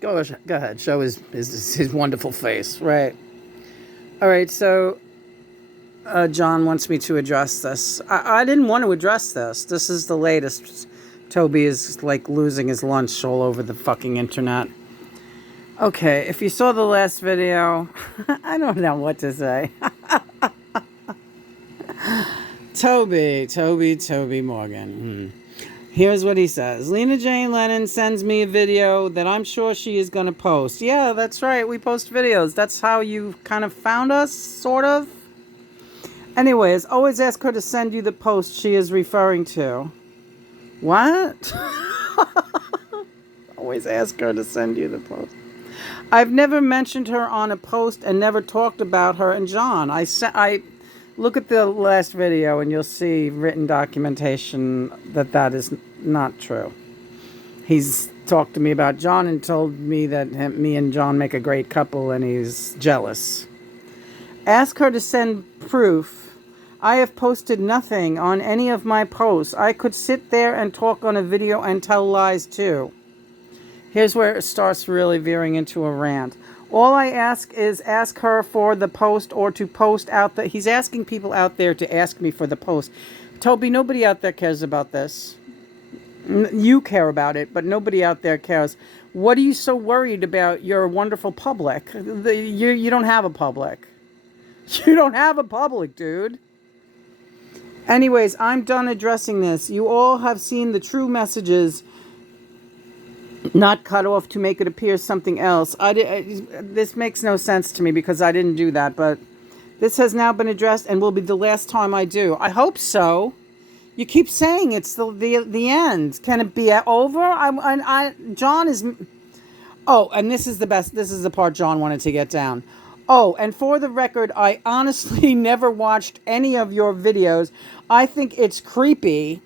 Go ahead. Show his wonderful face. Right. All right. So John wants me to address this. I didn't want to address this. This is the latest. Toby is like losing his lunch all over the fucking internet. Okay, if you saw the last video, I don't know what to say. Toby Morgan. Here's what he says. Lena Jane Lennon sends me a video that I'm sure she is going to post. Yeah, that's right. We post videos. That's how you kind of found us, sort of. Anyways, always ask her to send you the post she is referring to. What? Always ask her to send you the post. I've never mentioned her on a post and never talked about her and John. I look at the last video and you'll see written documentation that is not true. He's talked to me about John and told me that me and John make a great couple and he's jealous. Ask her to send proof. I have posted nothing on any of my posts. I could sit there and talk on a video and tell lies too. Here's where it starts really veering into a rant. All I ask is ask her for the post or to post out that he's asking people out there to ask me for the post. Toby, nobody out there cares about this. You care about it, but nobody out there cares. What are you so worried about your wonderful public? You don't have a public. You don't have a public, dude. Anyways, I'm done addressing this. You all have seen the true messages, not cut off to make it appear something else. This makes no sense to me because I didn't do that, but this has now been addressed and will be the last time I do. I hope so. You keep saying it's the end. Can it be over? John is... Oh, and this is the best. This is the part John wanted to get down. Oh, and for the record, I honestly never watched any of your videos. I think it's creepy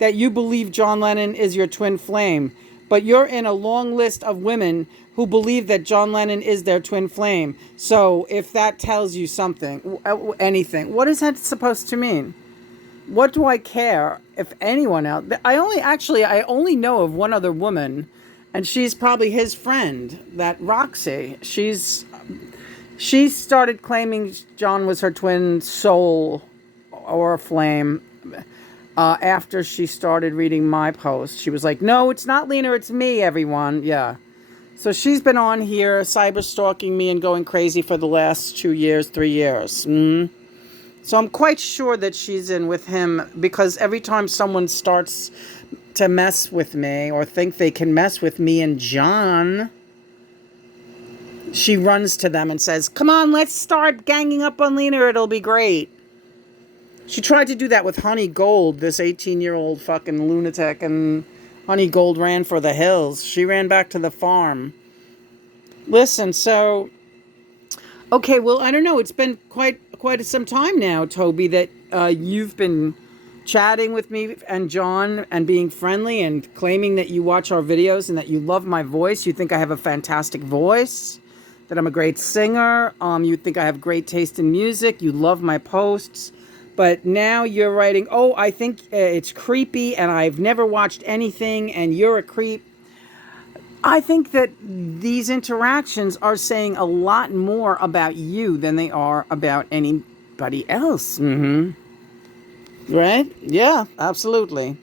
that you believe John Lennon is your twin flame. But you're in a long list of women who believe that John Lennon is their twin flame. So if that tells you something, anything, what is that supposed to mean? What do I care if anyone else... I only know of one other woman, and she's probably his friend, that Roxy. She started claiming John was her twin soul or flame after she started reading my post. She was like, no, it's not Lena, it's me, everyone. Yeah. So she's been on here cyber stalking me and going crazy for the last 2 years, 3 years. So I'm quite sure that she's in with him because every time someone starts to mess with me or think they can mess with me and John, she runs to them and says, come on, let's start ganging up on Lena. It'll be great. She tried to do that with Honey Gold, this 18-year-old fucking lunatic, and Honey Gold ran for the hills. She ran back to the farm. Listen, so... Okay, well, I don't know. It's been quite some time now, Toby, that you've been chatting with me and John and being friendly and claiming that you watch our videos and that you love my voice. You think I have a fantastic voice, that I'm a great singer. You think I have great taste in music. You love my posts. But now you're writing, oh, I think it's creepy and I've never watched anything and you're a creep. I think that these interactions are saying a lot more about you than they are about anybody else. Right? Yeah, absolutely.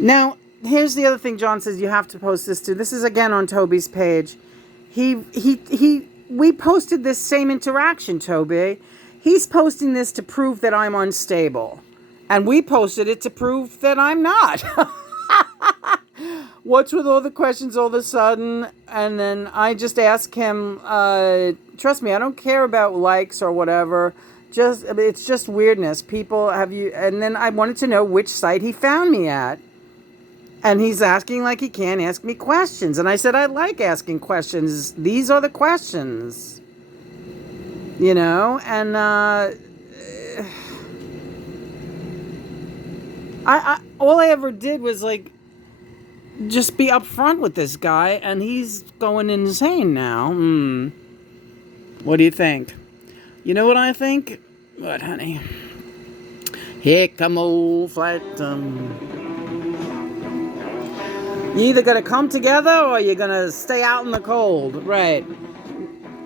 Now, here's the other thing John says you have to post this to. This is again on Toby's page. We posted this same interaction, Toby. He's posting this to prove that I'm unstable. And we posted it to prove that I'm not. What's with all the questions all of a sudden? And then I just ask him, trust me, I don't care about likes or whatever. It's just weirdness. And then I wanted to know which site he found me at. And he's asking like he can't ask me questions. And I said, I like asking questions. These are the questions. You know, and all I ever did was like just be upfront with this guy, and he's going insane now. What do you think? You know what I think? What, honey? Here come old flight. You either gonna come together or you're gonna stay out in the cold. Right.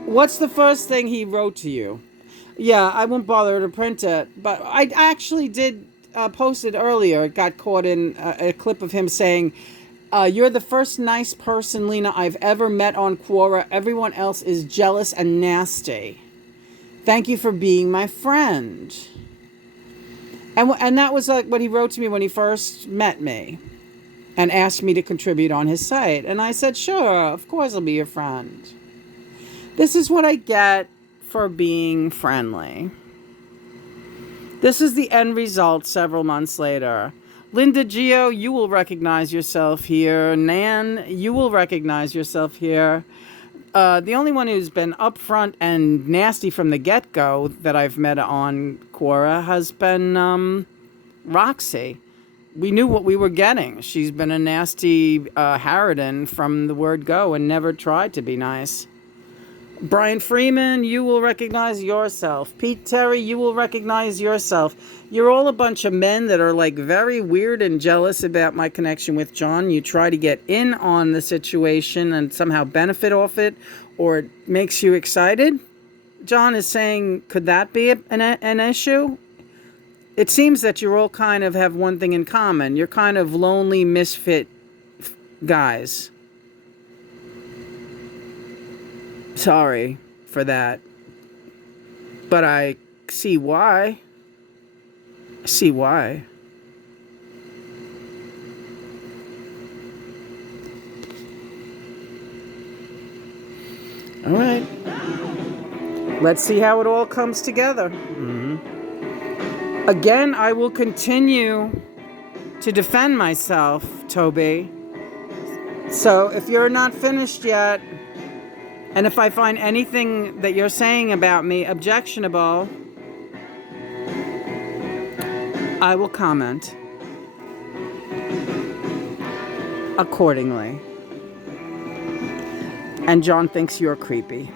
What's the first thing he wrote to you? Yeah, I won't bother to print it, but I actually did post it earlier. It got caught in a clip of him saying, "You're the first nice person, Lena, I've ever met on Quora. Everyone else is jealous and nasty. Thank you for being my friend." And that was like what he wrote to me when he first met me and asked me to contribute on his site. And I said, sure, of course I'll be your friend. This is what I get for being friendly. This is the end result several months later. Linda Geo, you will recognize yourself here. Nan, you will recognize yourself here. The only one who's been upfront and nasty from the get-go that I've met on Quora has been Roxy. We knew what we were getting. She's been a nasty harridan from the word go and never tried to be nice. Brian Freeman, you will recognize yourself. Pete Terry, you will recognize yourself. You're all a bunch of men that are like very weird and jealous about my connection with John. You try to get in on the situation and somehow benefit off it, or it makes you excited. John is saying, could that be an issue? It seems that you all kind of have one thing in common. You're kind of lonely, misfit guys. Sorry for that. But I see why. I see why. All right. Let's see how it all comes together. Again, I will continue to defend myself, Toby. So if you're not finished yet, and if I find anything that you're saying about me objectionable, I will comment accordingly. And John thinks you're creepy.